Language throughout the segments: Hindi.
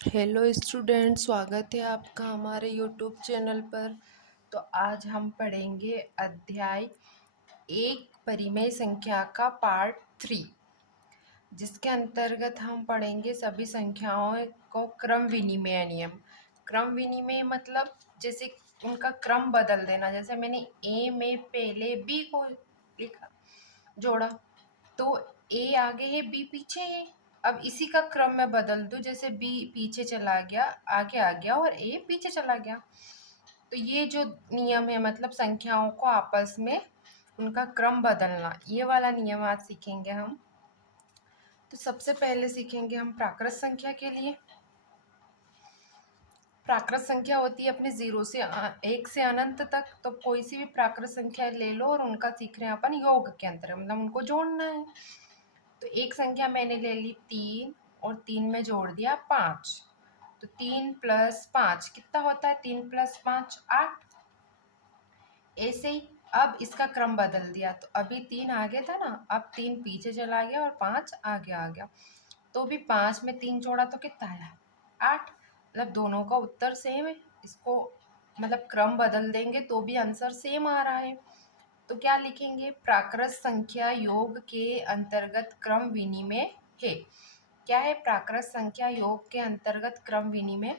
हेलो स्टूडेंट, स्वागत है आपका हमारे यूट्यूब चैनल पर। तो आज हम पढ़ेंगे अध्याय एक परिमेय संख्या का पार्ट 3, जिसके अंतर्गत हम पढ़ेंगे सभी संख्याओं को क्रम विनिमय नियम। क्रम विनिमय मतलब जैसे उनका क्रम बदल देना। जैसे मैंने ए में पहले बी को लिखा, जोड़ा, तो ए आगे है, बी पीछे है। अब इसी का क्रम मैं बदल दूं, जैसे बी पीछे चला गया, आगे आ गया, और ए पीछे चला गया। तो ये जो नियम है, मतलब संख्याओं को आपस में उनका क्रम बदलना, ये वाला नियम आज सीखेंगे हम। तो सबसे पहले सीखेंगे हम प्राकृत संख्या के लिए। प्राकृत संख्या होती है अपने 0 से 1 से अनंत तक। तो कोई सी भी प्राकृत संख्या ले लो और उनका सीख रहे हैं अपन योग के अंतर्गत, मतलब उनको जोड़ना है। तो एक संख्या मैंने ले ली 3 और 3 में जोड़ दिया 5। तो 3 + 5 कितना होता है? 3 + 5 8। ऐसे ही अब इसका क्रम बदल दिया, तो अभी 3 आगे था ना, अब 3 पीछे चला गया और 5 आगे आ गया। तो भी 5 में 3 जोड़ा तो कितना आया? 8। मतलब दोनों का उत्तर सेम है। इसको मतलब क्रम बदल देंगे तो भी आंसर सेम आ रहा है। तो क्या लिखेंगे? प्राकृत संख्या योग के अंतर्गत क्रम विनिमय है। क्या है? प्राकृत संख्या योग के अंतर्गत क्रम विनिमय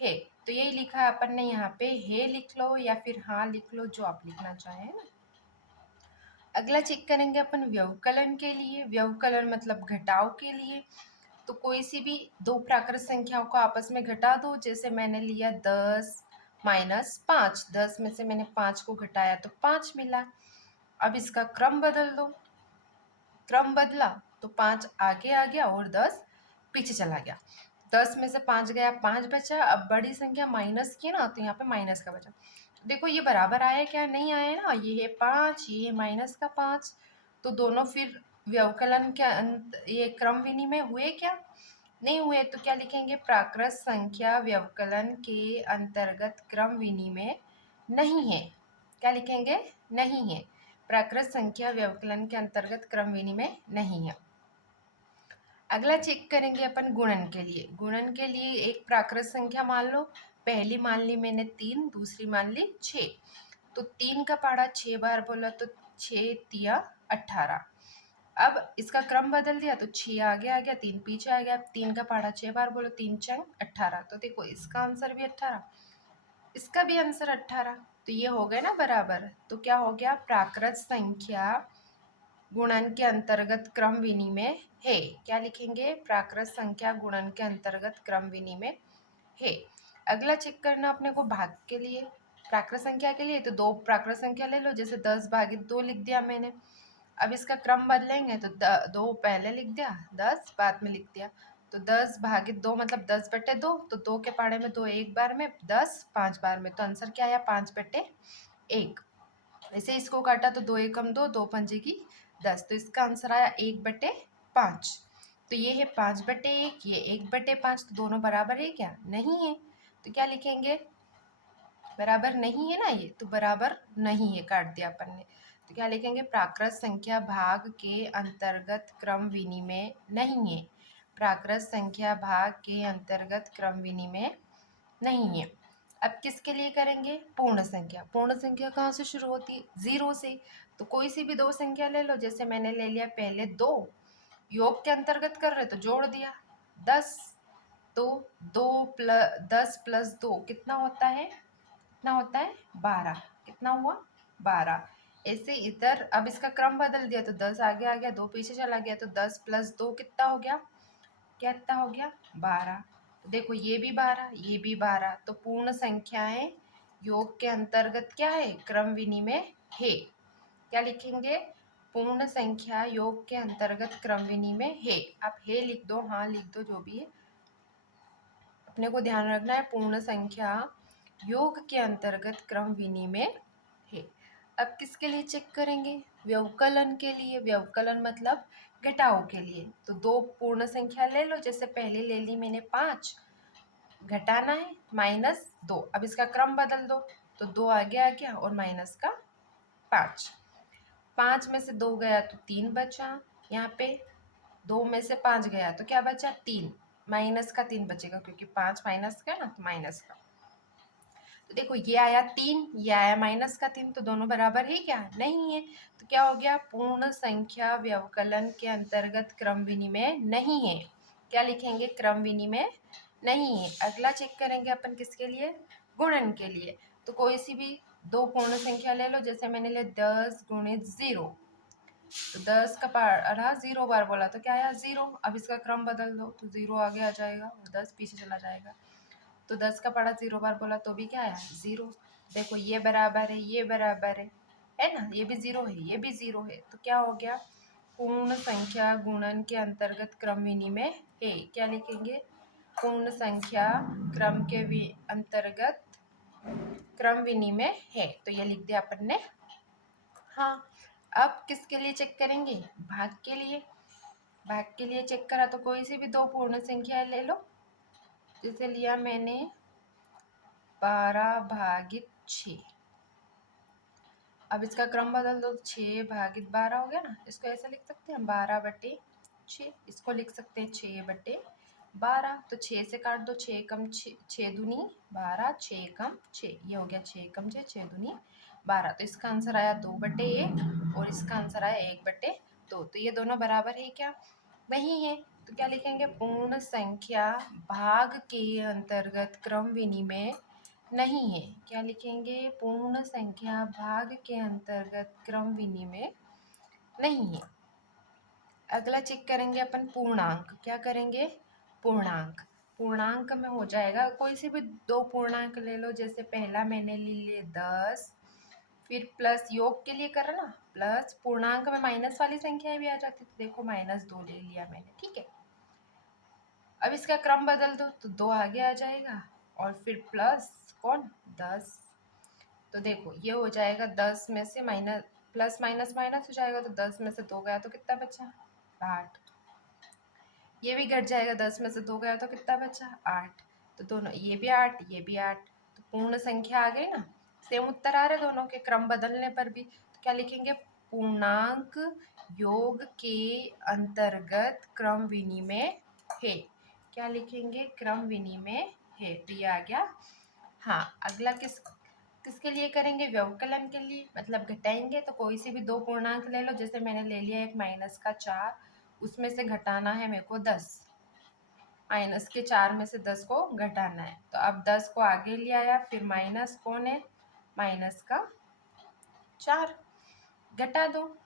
है। तो यही लिखा है अपन ने यहाँ पे, है लिख लो या फिर हाँ लिख लो, जो आप लिखना चाहें ना। अगला चेक करेंगे अपन व्यवकलन के लिए। व्यवकलन मतलब घटाव के लिए। तो कोई सी भी दो प्राकृत संख्याओं को आपस में घटा दो। जैसे मैंने लिया 10 - 5। 10 में से मैंने 5 को घटाया तो 5 मिला। अब इसका क्रम बदल दो। क्रम बदला तो 5 आगे आ गया और 10 पीछे चला गया। 10 में से 5 गया, 5 बचा। अब बड़ी संख्या माइनस की ना, तो यहाँ पे माइनस का बचा। देखो ये बराबर आया क्या? नहीं आया ना। ये है 5, ये है माइनस का 5। तो दोनों फिर व्यवकलन के ये क्रम विनिमय हुए क्या? नहीं हुए। तो क्या लिखेंगे? प्राकृत संख्या व्यवकलन के अंतर्गत क्रम विनिमय नहीं है। क्या लिखेंगे? नहीं है। प्राकृत संख्या व्यवकलन के अंतर्गत क्रम विनिमय नहीं है। अगला चेक करेंगे अपन गुणन के लिए। गुणन के लिए एक प्राकृत संख्या मान लो। पहली मान ली मैंने 3, दूसरी मान ली 6। तो 3 का पहाड़ा 6 बार बोला तो 6 तिया 18। अब इसका क्रम बदल दिया तो 6 आगे आ गया, 3 पीछे आ गया। 3 का पहाड़ा 6 बार बोलो, 3 चंग 18। तो देखो इसका आंसर भी 18, इसका भी आंसर 18। तो ये हो गए ना बराबर। तो क्या हो गया? प्राकृत संख्या गुणन के अंतर्गत क्रम विनिमय है। क्या लिखेंगे? प्राकृत संख्या गुणन के अंतर्गत क्रम विनिमय है। अगला चेक करना अपने को भाग के लिए। प्राकृत संख्या के लिए तो दो प्राकृत संख्या ले लो। जैसे 10 भागित 2 लिख दिया मैंने। अब इसका क्रम बदलेंगे तो 2 पहले लिख दिया, 10 बाद में लिख दिया। तो 10 भागित 2 मतलब 10/2। तो 2 के पहाड़े में 2 एक बार में, 10 5 बार में। तो आंसर क्या आया? 5/1। ऐसे इसको काटा तो 2 एकम 2, 2 पंजे की 10। तो इसका आंसर आया 1/5। तो ये है 5/1, ये 1/5। तो दोनों बराबर है क्या? नहीं है। तो क्या लिखेंगे? बराबर नहीं है ना ये, तो बराबर नहीं है, काट दिया अपन ने। तो क्या लिखेंगे? प्राकृत संख्या भाग के अंतर्गत क्रम विनिमय नहीं है। प्राकृत संख्या भाग के अंतर्गत क्रम विनिमय नहीं है। अब किसके लिए करेंगे? पूर्ण संख्या। पूर्ण संख्या कहाँ से शुरू होती है? 0 से। तो कोई सी भी दो संख्या ले लो। जैसे मैंने ले लिया पहले 2, योग के अंतर्गत कर रहे तो जोड़ दिया 10। तो 10 + 2 कितना होता है? कितना होता है? 12। कितना हुआ? 12। ऐसे इधर अब इसका क्रम बदल दिया तो 10 आगे आ गया, 2 पीछे चला गया। तो 10 + 2 कितना हो गया? कितना हो गया? 12। तो देखो ये भी 12, ये भी 12। तो पूर्ण संख्याएं योग के अंतर्गत क्या है? क्रम विनिमय है। क्या लिखेंगे? पूर्ण संख्या योग के अंतर्गत क्रम विनिमय है। आप है लिख दो, हाँ लिख दो, जो भी है। अपने को ध्यान रखना है पूर्ण संख्या योग के अंतर्गत क्रम विनिमय है। अब किसके लिए चेक करेंगे? व्यवकलन के लिए। व्यवकलन मतलब घटाव के लिए। तो दो पूर्ण संख्या ले लो। जैसे पहले ले ली मैंने 5, घटाना है -2। अब इसका क्रम बदल दो तो 2 आगे आ गया और माइनस का 5। 5 में से 2 गया तो 3 बचा। यहाँ पे 2 में से 5 गया तो क्या बचा? 3। माइनस का 3 बचेगा क्योंकि 5 माइनस का है ना, तो माइनस का। तो देखो ये आया 3, ये आया माइनस का 3, तो दोनों बराबर है क्या? नहीं है। तो क्या हो गया? पूर्ण संख्या व्यवकलन के अंतर्गत क्रम विनिमय नहीं है। क्या लिखेंगे? क्रम विनिमय नहीं है। अगला चेक करेंगे अपन किसके लिए? गुणन के लिए। तो कोई सी भी दो पूर्ण संख्या ले लो, जैसे मैंने लिया 10 गुणित 0, तो 10 का पढ़ा 0 बार बोला तो क्या आया? 0। अब इसका क्रम बदल दो तो 0 आगे आ जाएगा और 10 पीछे चला जाएगा। तो 10 का पढ़ा 0 बार बोला तो भी क्या आया? 0। देखो ये बराबर है, ये बराबर है ना, ये भी 0 है, ये भी 0 है, तो क्या हो गया? पूर्ण संख्या गुणन के अंतर्गत क्रम विनिमय है। क्या लिखेंगे? पूर्ण संख्या क्रम के अंतर्गत क्रम विनिमय है। तो ये लिख दिया अपन ने। हाँ, अब किसके लिए चेक करेंगे? भाग के लिए। भाग के लिए चेक करा तो कोई सी भी दो पूर्ण संख्या ले लो। जैसे लिया मैंने 12 भागित 6। अब इसका क्रम बदल दो, 6 भागित 12 हो गया ना। इसको ऐसे लिख सकते हैं 12/6। इसको लिख सकते हैं 6/12। तो 6 से काट दो, 6 कम 6 दूनी 12, 6 कम 6, ये हो गया 6 कम 6, 6 दूनी 12। तो इसका आंसर आया 2/1 और इसका आंसर आया 1/2। तो ये दोनों बराबर है क्या? नहीं है। तो क्या लिखेंगे? पूर्ण संख्या भाग के अंतर्गत क्रम विनिमय नहीं है। क्या लिखेंगे? पूर्ण संख्या भाग के अंतर्गत क्रम विनिमय नहीं है। अगला चेक करेंगे अपन पूर्णांक। क्या करेंगे? पूर्णांक। पूर्णांक में हो जाएगा कोई से भी दो पूर्णांक ले लो। जैसे पहला मैंने ले लिया 10, फिर प्लस योग के लिए करा ना, प्लस पूर्णांक में माइनस वाली संख्याएं भी आ जाती, तो देखो -2 ले लिया मैंने, ठीक है। अब इसका क्रम बदल दो तो 2 आगे आ जाएगा और फिर प्लस कौन? 10। तो देखो ये हो जाएगा 10 में से माइनस, प्लस माइनस माइनस हो जाएगा, तो 10 में से 2 गया तो कितना बचा? 8। ये भी घट जाएगा, 10 में से 2 गया तो कितना बचा? 8। तो दोनों, ये भी 8, ये भी 8, तो पूर्ण संख्या आ गई ना। सेम उत्तर आ रहे दोनों के क्रम बदलने पर भी। तो क्या लिखेंगे? पूर्णांक योग के अंतर्गत क्रम विनिमय है। क्या लिखेंगे? क्रम विनिमय है। तो ये आ गया। हाँ, अगला किसके लिए करेंगे? व्यवकलन के लिए, मतलब घटाएंगे। तो कोई सी भी दो पूर्णांक ले लो। जैसे मैंने ले लिया एक -4, उसमें से घटाना है मेरे को 10। माइनस के 4 में से 10 को घटाना है। तो अब 10 को आगे ले आया, फिर माइनस कौन है? माइनस का 4, घटा दो।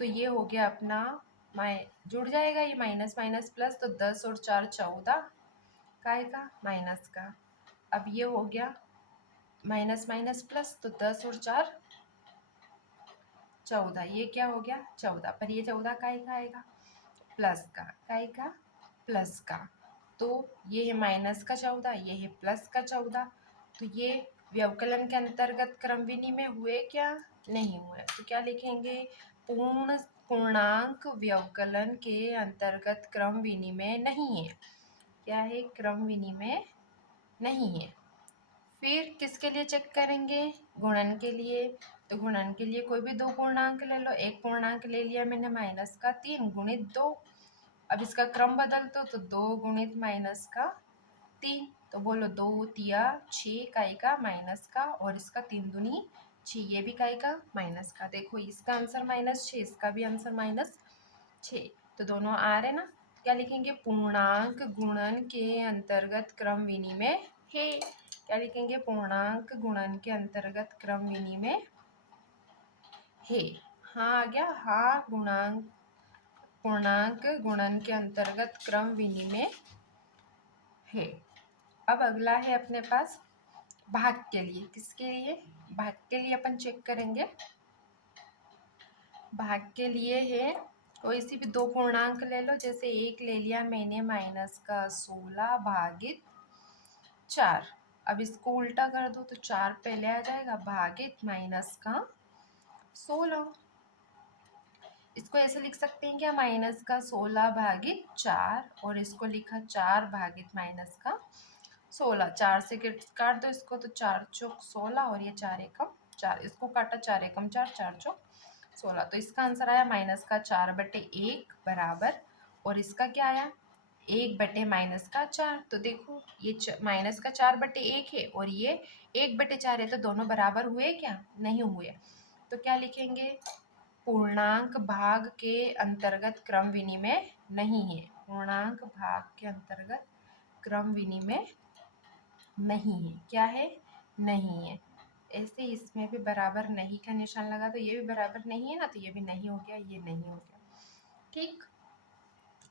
तो ये हो गया अपना जुड़ जाएगा ये माइनस माइनस प्लस। तो 10 और 4 14, काय का? माइनस का। अब ये हो गया माइनस माइनस प्लस, तो 10 और 4 14, ये क्या हो गया? 14। पर ये 14 काय का आएगा? प्लस का। काय का? प्लस का। तो ये है माइनस का 14, ये है प्लस का 14। तो ये व्यवकलन के अंतर्गत क्रम विनिमय हुए क्या? नहीं हुए। तो क्या लिखेंगे? पूर्णांक व्यवकलन के अंतर्गत क्रम विनिमय नहीं है। क्या है? क्रम विनिमय नहीं है। फिर किसके लिए चेक करेंगे? गुणन के लिए। तो गुणन के लिए कोई भी दो पूर्णांक ले लो। एक पूर्णांक ले लिया मैंने -3 गुणित 2। अब इसका क्रम बदल दो तो 2 गुणित -3। तो बोलो 2 तिया 6, काई का? माइनस का। और इसका 3 दूनी 6, ये भी काई का? माइनस का। देखो इसका आंसर -6, इसका भी आंसर -6। तो दोनों आ रहे ना। क्या लिखेंगे? पूर्णांक गुणन के अंतर्गत क्रम विनिमय है। क्या लिखेंगे? पूर्णांक गुणन के अंतर्गत क्रम विनिमय है। हाँ आ गया। हाँ, पूर्णांक गुणन के अंतर्गत क्रम विनिमय है। अब अगला है अपने पास भाग के लिए। किसके लिए? भाग के लिए अपन चेक करेंगे। भाग के लिए है कोई सी भी दो पूर्णांक ले लो। जैसे एक ले लिया मैंने -16 भागित 4। अब इसको उल्टा कर दो तो 4 पहले आ जाएगा, भागित -16। इसको ऐसे लिख सकते हैं क्या? -16 भागित 4, और इसको लिखा 4 भागित -16। 4 से काट दो इसको तो 4 चौक 16, और ये 4 एकम 4, इसको काटा 4 एकम 4, 4 चौक 16। तो इसका आंसर आया -4/1 बराबर और इसका क्या आया 1/-4। तो देखो ये -4/1 है और ये 1/4 है, तो दोनों बराबर हुए क्या? नहीं हुए। तो क्या लिखेंगे? पूर्णांक भाग के अंतर्गत क्रम विनिमय नहीं है। पूर्णांक भाग के अंतर्गत क्रम विनिमय नहीं है। क्या है? नहीं है। ऐसे इसमें भी बराबर नहीं का निशान लगा, तो ये भी बराबर नहीं है ना, तो ये भी नहीं हो गया, ये नहीं हो गया। ठीक,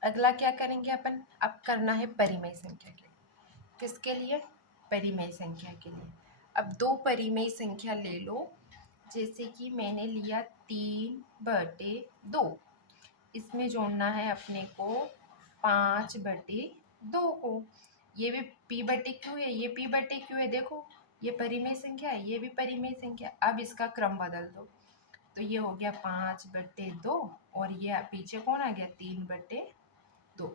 अगला क्या करेंगे अपन? अब करना है परिमेय संख्या के लिए। किसके लिए? परिमेय संख्या के लिए। अब दो परिमेय संख्या ले लो, जैसे कि मैंने लिया 3/2। इसमें जोड़ना है अपने को 5/2 को। ये भी p/q है, ये p/q है। देखो ये परिमेय संख्या है, ये भी परिमेय संख्या। अब इसका क्रम बदल दो, तो ये हो गया 5/2 और ये पीछे कौन आ गया? 3/2।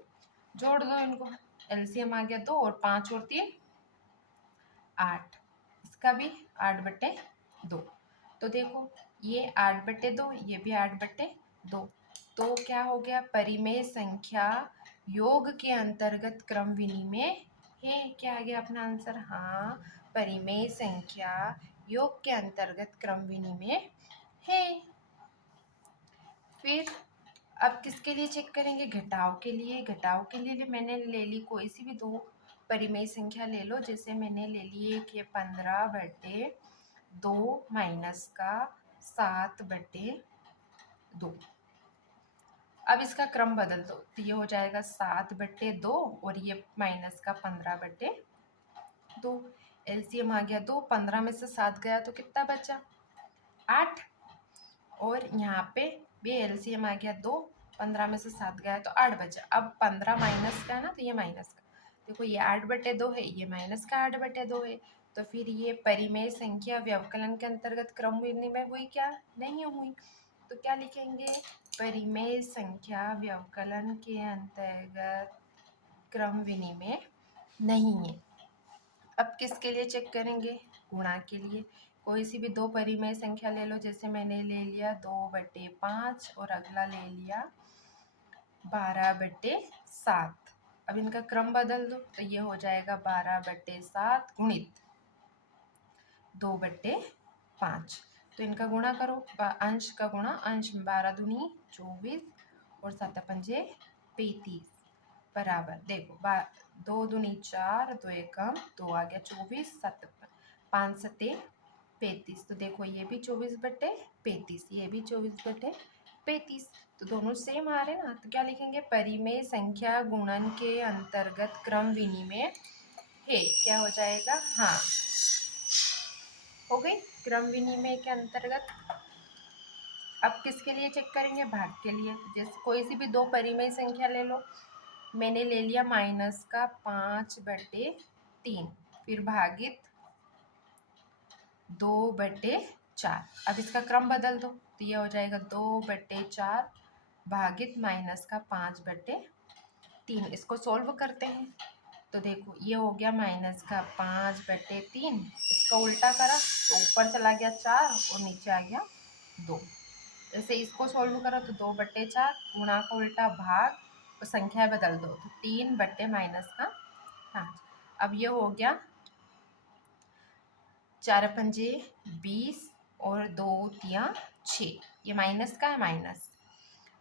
जोड़ दो इनको, एलसीएम आ गया 2 और 5 और 3 8। इसका भी 8/2। तो देखो ये 8/2, ये भी 8/2। तो क्या हो गया? परिमेय संख्या योग के अंतर्गत क्रम विनिमय है। क्या आ गया अपना आंसर? हाँ, परिमेय संख्या योग के अंतर्गत क्रम विनिमय है। फिर अब किसके लिए चेक करेंगे? घटाव के लिए। घटाव के लिए मैंने ले ली कोई सी भी दो परिमेय संख्या ले लो। जैसे मैंने ले ली एक ये 15/2 माइनस का 7/2। अब इसका क्रम बदल दो, तो ये हो जाएगा 7/2 और ये माइनस का 15/2। एलसीएम आ गया 2, 15 में से 7 गया तो कितना बचा? 8। और यहाँ पे भी एलसीएम आ गया 2, 15 में से 7 गया तो 8 बचा। अब 15 माइनस का है ना, तो ये माइनस का। देखो ये 8/2 है, ये माइनस का 8/2 है। तो फिर ये परिमेय संख्या व्यवकलन के अंतर्गत क्रम विनिमय हुई क्या? नहीं हुई। तो क्या लिखेंगे? परिमेय संख्या व्यवकलन के अंतर्गत क्रम विनिमय नहीं है। अब किसके लिए चेक करेंगे? गुणा के लिए। कोई सी भी दो परिमेय संख्या ले लो। जैसे मैंने ले लिया 2/5 और अगला ले लिया 12/7। अब इनका क्रम बदल दो, तो ये हो जाएगा 12/7 गुणित 2/5। तो इनका गुणा करो, अंश का गुणा अंश। 12 दूनी 24 और 7×5 35 बराबर। देखो 2 दूनी 4, 2 एकम 2 आ गया 24, 5 7 35। तो देखो ये भी 24/35, ये भी 24/35। तो दोनों सेम आ रहे ना। तो क्या लिखेंगे? परिमेय संख्या गुणन के अंतर्गत क्रम विनिमय है। क्या हो जाएगा? हाँ, हो गई क्रम विनिमय के अंतर्गत। अब किसके लिए चेक करेंगे? भाग के लिए। जैसे कोई सी भी दो परिमेय संख्या ले लो। मैंने ले लिया माइनस का 5/3, फिर भागित 2/4। अब इसका क्रम बदल दो, तो ये हो जाएगा 2/4 भागित माइनस का 5/3। इसको सोल्व करते हैं, तो देखो ये हो गया माइनस का 5/3। इसका उल्टा करा तो ऊपर चला गया 4 और नीचे आ गया 2। जैसे इसको सोल्व करो तो 2/4 गुणा का उल्टा भाग और संख्या बदल दो, तो 3/-5। अब ये हो गया 4×5 20 और 2 3 6। ये माइनस का है, माइनस।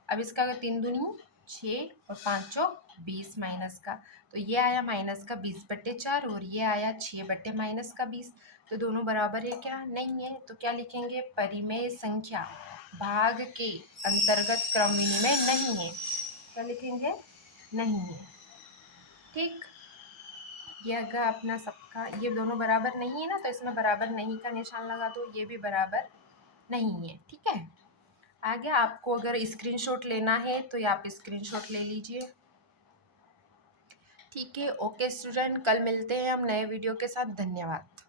अब इसका 3 दूनी 6 और 5 20 माइनस का। तो ये आया माइनस का 20/4 और ये आया 6/-20। तो दोनों बराबर है क्या? नहीं है। तो क्या लिखेंगे? परिमेय संख्या भाग के अंतर्गत क्रम विनिमय नहीं है। क्या लिखेंगे? नहीं है। ठीक, ये अगर अपना सबका ये दोनों बराबर नहीं है ना, तो इसमें बराबर नहीं का निशान लगा दो। ये भी बराबर नहीं है। ठीक है, आगे आपको अगर स्क्रीनशॉट लेना है तो ये आप स्क्रीनशॉट ले लीजिए। ठीक है, ओके स्टूडेंट, कल मिलते हैं हम नए वीडियो के साथ। धन्यवाद।